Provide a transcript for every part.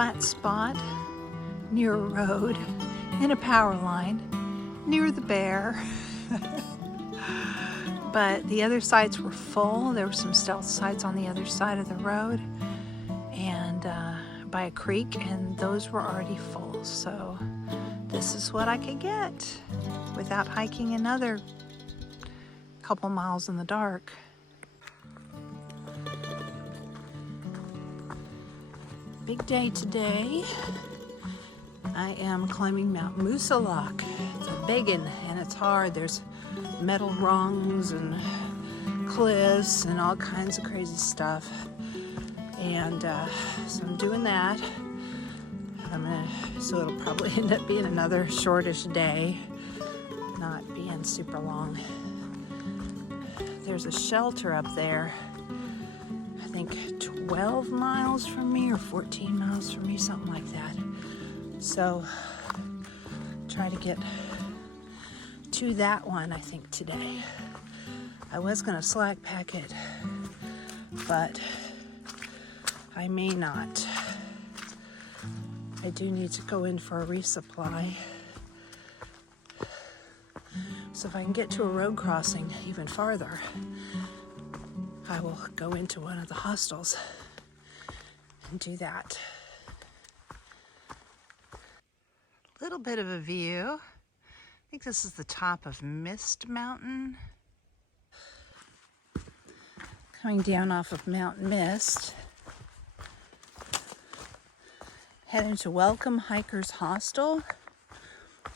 flat spot near a road in a power line near the bear. But the other sites were full. There were some stealth sites on the other side of the road and by a creek, and those were already full. So this is what I could get without hiking another couple miles in the dark. Big day today. I am climbing Mount Moosilauke. It's a biggin and it's hard. There's metal rungs and cliffs and all kinds of crazy stuff. And so I'm doing that. So it'll probably end up being another shortish day, not being super long. There's a shelter up there, I think 12 miles from me or 14 miles from me, something like that. So try to get to that one, I think, today. I was gonna slack pack it, but I may not. I do need to go in for a resupply. So if I can get to a road crossing even farther, I will go into one of the hostels and do that. Little bit of a view. I think this is the top of Mist Mountain. Coming down off of Mount Mist. Heading to Welcome Hikers Hostel,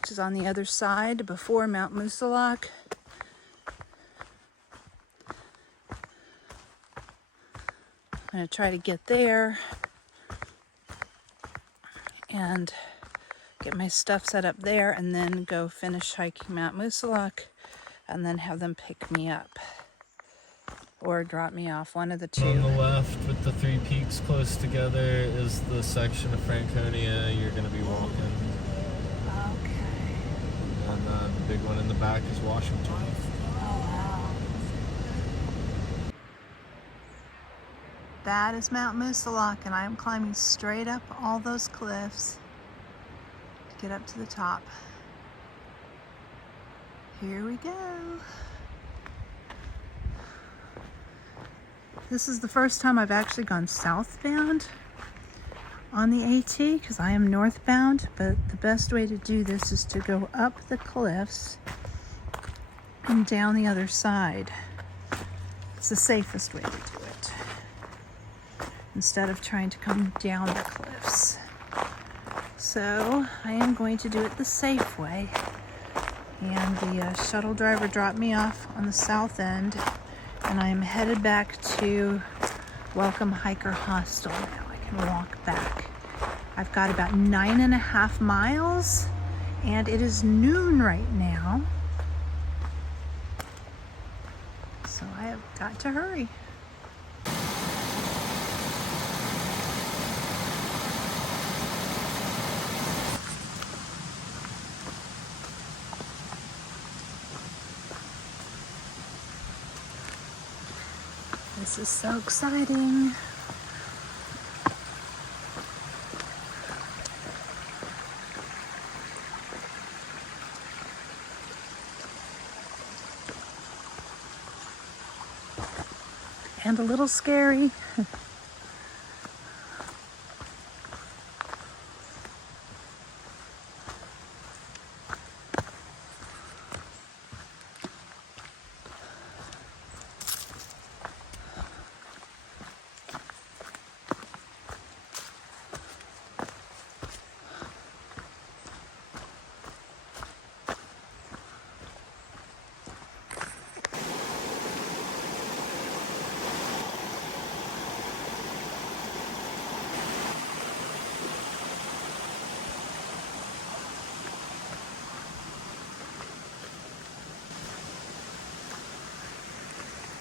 which is on the other side before Mount Moosilauke. I'm going to try to get there and get my stuff set up there and then go finish hiking Mount Moosilauke and then have them pick me up or drop me off, one of the two. On the left with the three peaks close together is the section of Franconia you're going to be walking. Okay. And the big one in the back is Washington. Oh, wow. That is Mount Moosilauke, and I am climbing straight up all those cliffs to get up to the top. Here we go. This is the first time I've actually gone southbound on the AT because I am northbound, but the best way to do this is to go up the cliffs and down the other side. It's the safest way to do it instead of trying to come down the cliffs. So I am going to do it the safe way, and the shuttle driver dropped me off on the south end, and I'm headed back to Welcome Hiker Hostel now. I can walk back. I've got about 9.5 miles, and it is noon right now. So I have got to hurry. This is so exciting. And a little scary.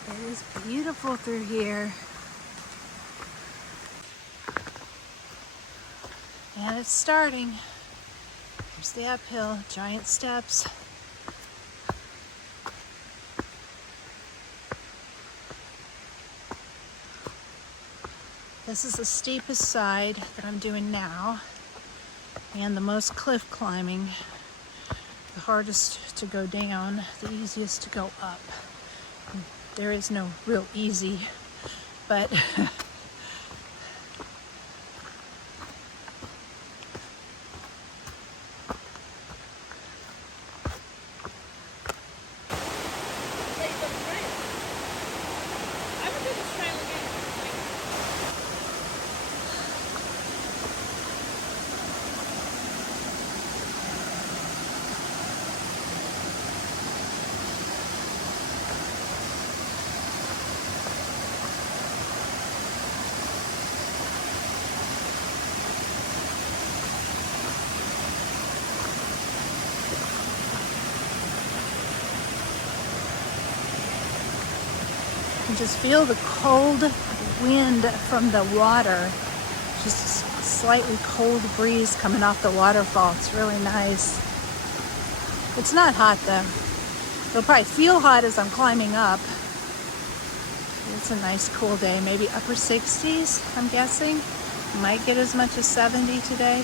It is beautiful through here. And it's starting. There's the uphill, giant steps. The This is the steepest side that I'm doing now, and the most cliff climbing. The hardest to go down, the easiest to go up. There is no real easy, but you just feel the cold wind from the water. Just a slightly cold breeze coming off the waterfall. It's really nice. It's not hot though. It'll probably feel hot as I'm climbing up. It's a nice cool day, maybe upper 60s, I'm guessing. Might get as much as 70 today.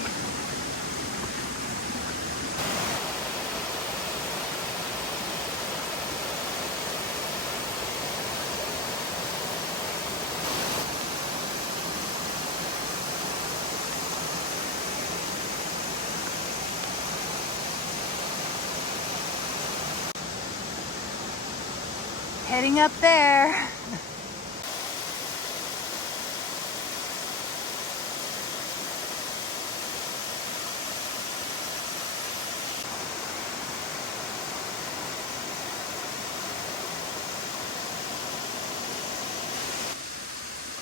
Heading up there.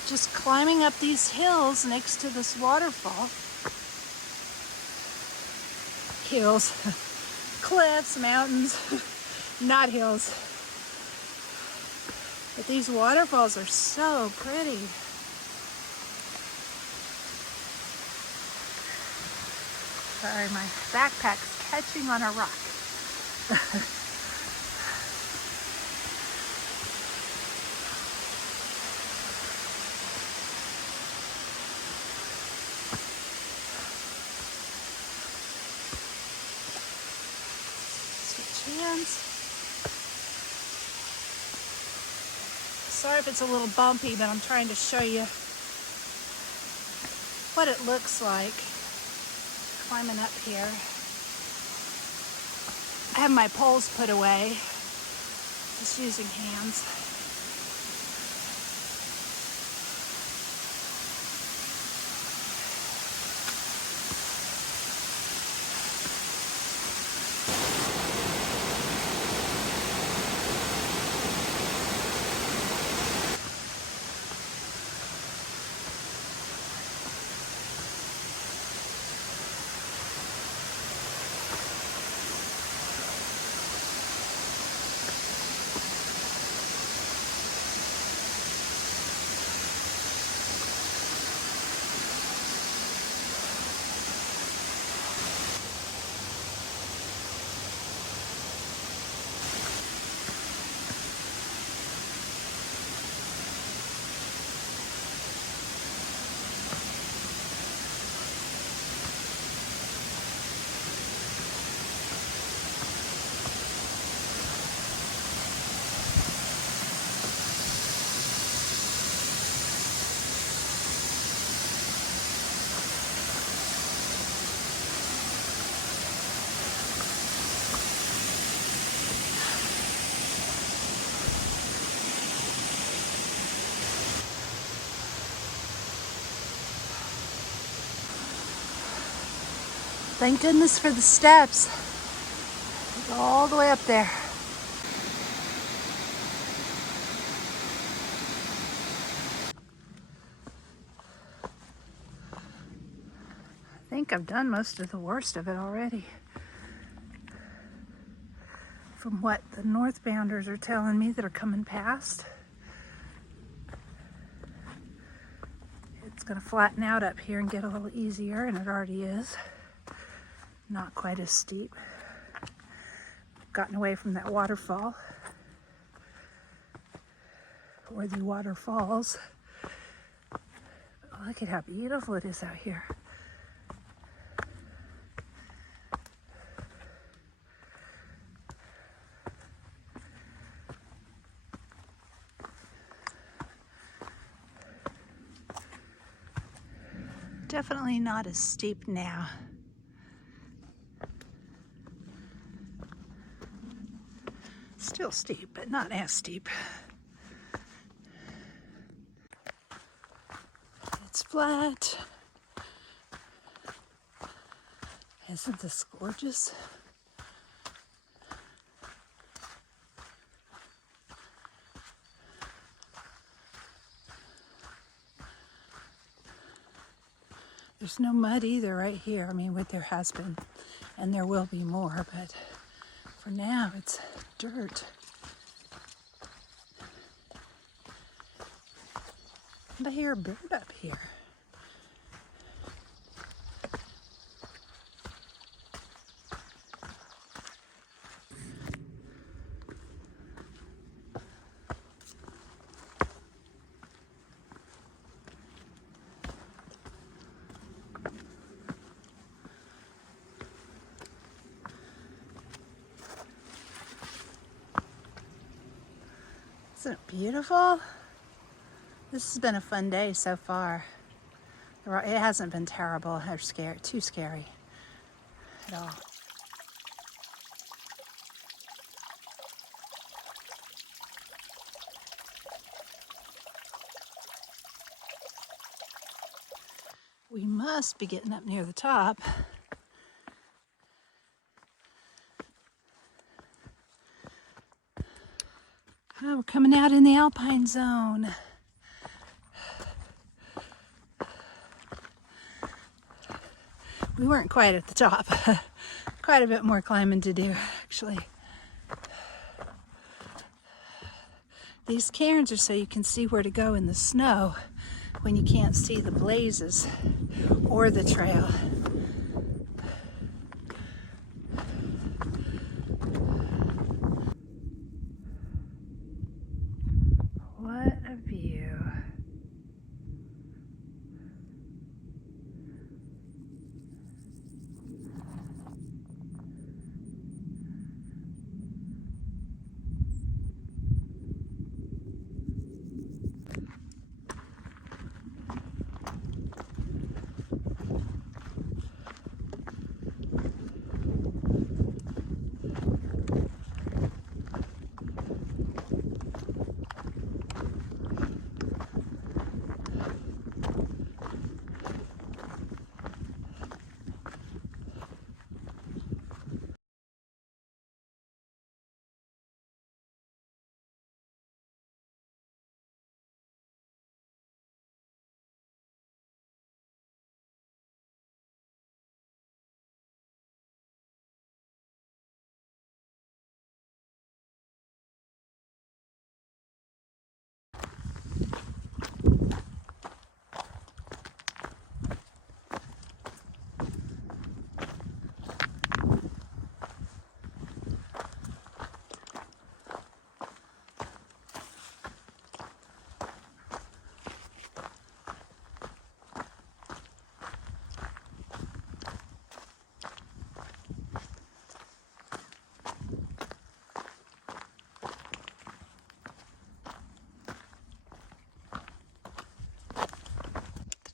Just climbing up these hills next to this waterfall. Hills, cliffs, mountains, not hills. But these waterfalls are so pretty. Sorry, my backpack's catching on a rock. Switch hands. Sorry if it's a little bumpy, but I'm trying to show you what it looks like climbing up here. I have my poles put away, just using hands. Thank goodness for the steps. Go all the way up there. I think I've done most of the worst of it already. From what the northbounders are telling me that are coming past. It's gonna flatten out up here and get a little easier, and it already is. Not quite as steep. Gotten away from that waterfall, or the waterfalls. Look at how beautiful it is out here. Definitely not as steep now. Still steep, but not as steep. It's flat. Isn't this gorgeous? There's no mud either right here. I mean, there has been, and there will be more, but for now it's dirt. And I hear a bird up here. Isn't it beautiful? This has been a fun day so far. It hasn't been terrible or too scary at all. We must be getting up near the top. Oh, we're coming out in the alpine zone. We weren't quite at the top. Quite a bit more climbing to do, actually. These cairns are so you can see where to go in the snow when you can't see the blazes or the trail. What a view.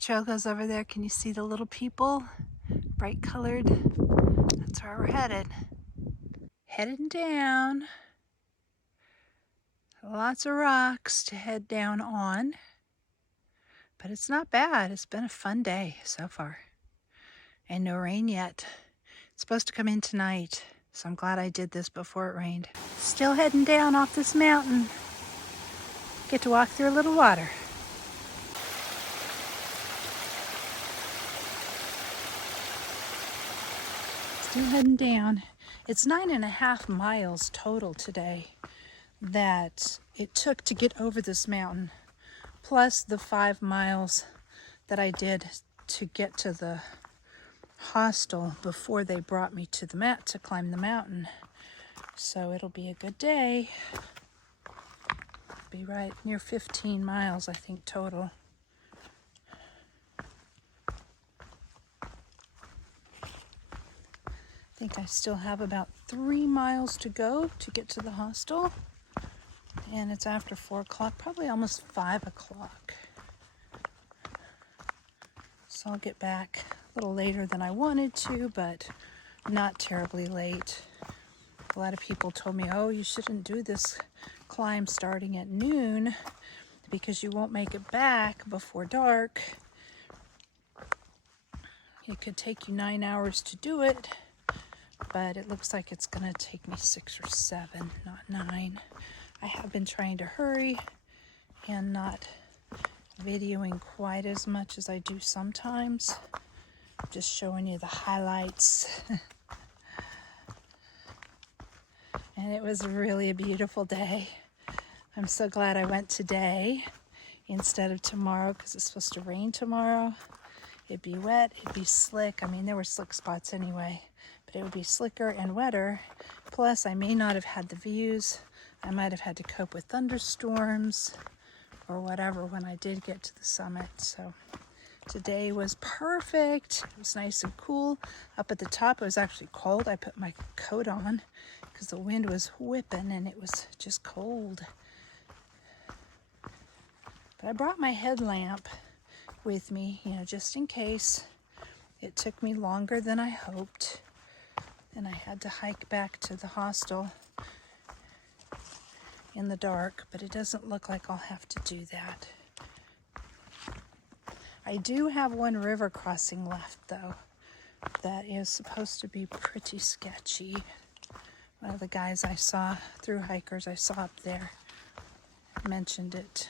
Trail goes over there. Can you see the little people? Bright colored. That's where we're headed. Heading down. Lots of rocks to head down on. But it's not bad. It's been a fun day so far. And no rain yet. It's supposed to come in tonight. So I'm glad I did this before it rained. Still heading down off this mountain. Get to walk through a little water. Still heading down. It's 9.5 miles total today that it took to get over this mountain, plus the 5 miles that I did to get to the hostel before they brought me to the mat to climb the mountain. So it'll be a good day. Be right near 15 miles, I think, total. I still have about 3 miles to go to get to the hostel. And it's after 4 o'clock, probably almost 5 o'clock. So I'll get back a little later than I wanted to, but not terribly late. A lot of people told me, oh, you shouldn't do this climb starting at noon because you won't make it back before dark. It could take you 9 hours to do it, but it looks like it's gonna take me 6 or 7, not 9. I have been trying to hurry and not videoing quite as much as I do sometimes. Just showing you the highlights. And it was really a beautiful day. I'm so glad I went today instead of tomorrow because it's supposed to rain tomorrow. It'd be wet, it'd be slick. I mean, there were slick spots anyway, but it would be slicker and wetter. Plus, I may not have had the views. I might have had to cope with thunderstorms or whatever when I did get to the summit. So today was perfect. It was nice and cool. Up at the top, it was actually cold. I put my coat on because the wind was whipping and it was just cold. But I brought my headlamp with me, you know, just in case. It took me longer than I hoped, and I had to hike back to the hostel in the dark, but it doesn't look like I'll have to do that. I do have one river crossing left, though, that is supposed to be pretty sketchy. One of the guys I saw, thru-hikers I saw up there, mentioned it.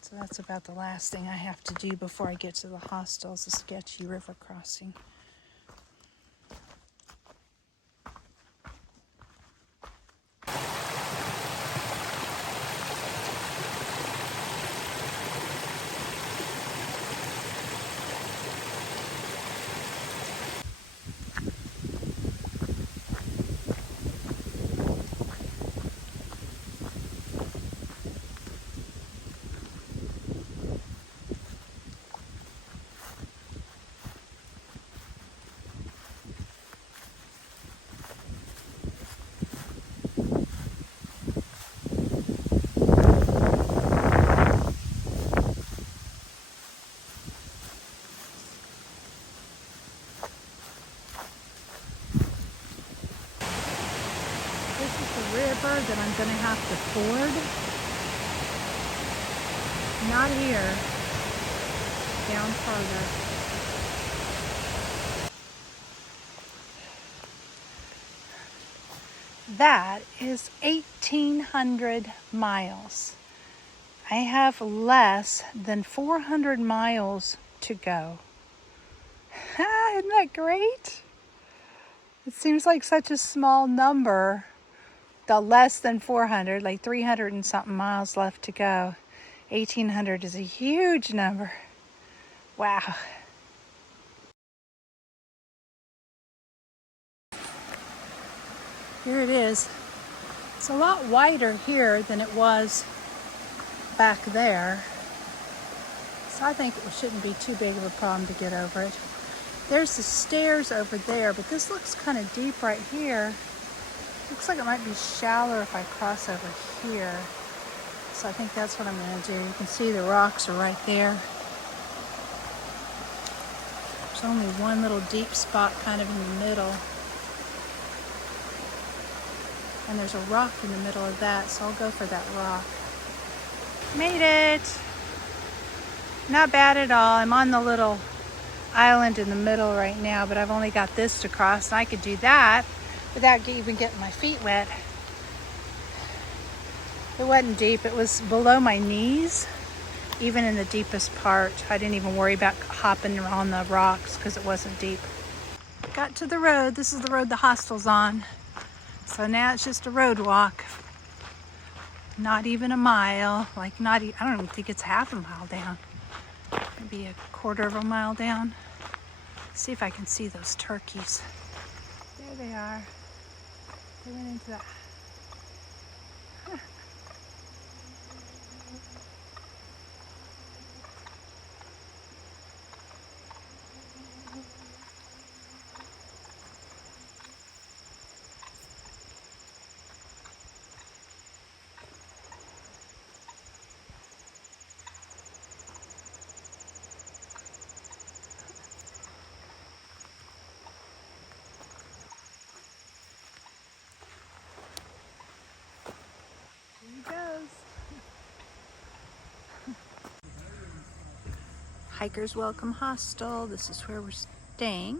So that's about the last thing I have to do before I get to the hostel, is a sketchy river crossing. This is the river that I'm going to have to ford. Not here, down further. That is 1,800 miles. I have less than 400 miles to go. Isn't that great? It seems like such a small number. The less than 400, like 300 and something miles left to go. 1,800 is a huge number. Wow. Here it is. It's a lot wider here than it was back there. So I think it shouldn't be too big of a problem to get over it. There's the stairs over there, but this looks kind of deep right here. Looks like it might be shallower if I cross over here. So I think that's what I'm going to do. You can see the rocks are right there. There's only one little deep spot kind of in the middle. And there's a rock in the middle of that, so I'll go for that rock. Made it! Not bad at all. I'm on the little island in the middle right now, but I've only got this to cross, and I could do that without even getting my feet wet. It wasn't deep. It was below my knees, even in the deepest part. I didn't even worry about hopping on the rocks because it wasn't deep. Got to the road. This is the road the hostel's on. So now it's just a road walk. Not even a mile. Like I don't even think it's half a mile down. Maybe a quarter of a mile down. See if I can see those turkeys. There they are. They went into that. Huh. Hikers Welcome Hostel. This is where we're staying.